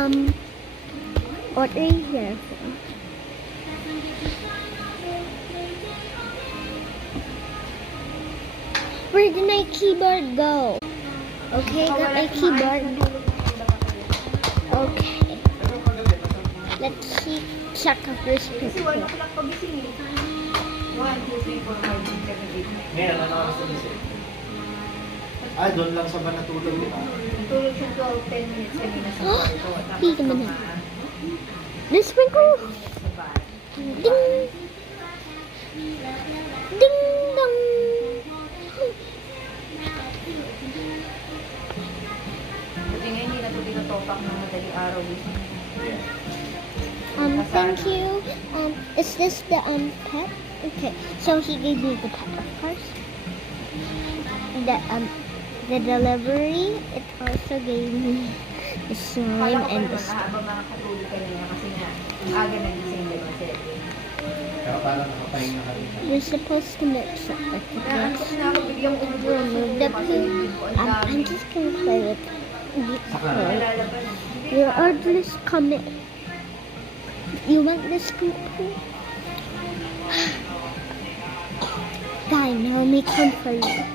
what are you here for? Where did my keyboard go? Okay, got my keyboard. Okay. Let's see. Check out this picture. 1, 2, 3, 4, 5, 6, 7, 8. Ngayon, ano oras na gising? Doon lang sa Banatulog, di ba? Tulog siya 12, 10 minutes kanina sa kwarto. Hindi ka man na. This one ko. Ding! Ding dong! Buti nga hindi na ito tinatopak ng madaling araw. Thank you. Is this the pet? Okay, so he gave me the pet, of course. The delivery, it also gave me the slime and the stuff. Habang makakatulog ka niya kasi nga aga nagising din kasi. Pero parang nakapahinga ka rin. You're supposed to mix it like Naano this. ko na ako biglang Remove the poo. I'm just gonna play with this toy. Your order is coming. You want this poo? Fine, I'll make one for you.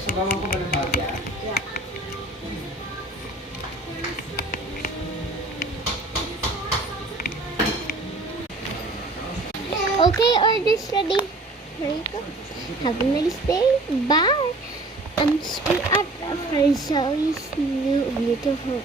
Sabawan ko ba ng bagya? Yeah. Okay, order's ready. Here you go. Have a nice day. Bye. We are for Zoe's new beautiful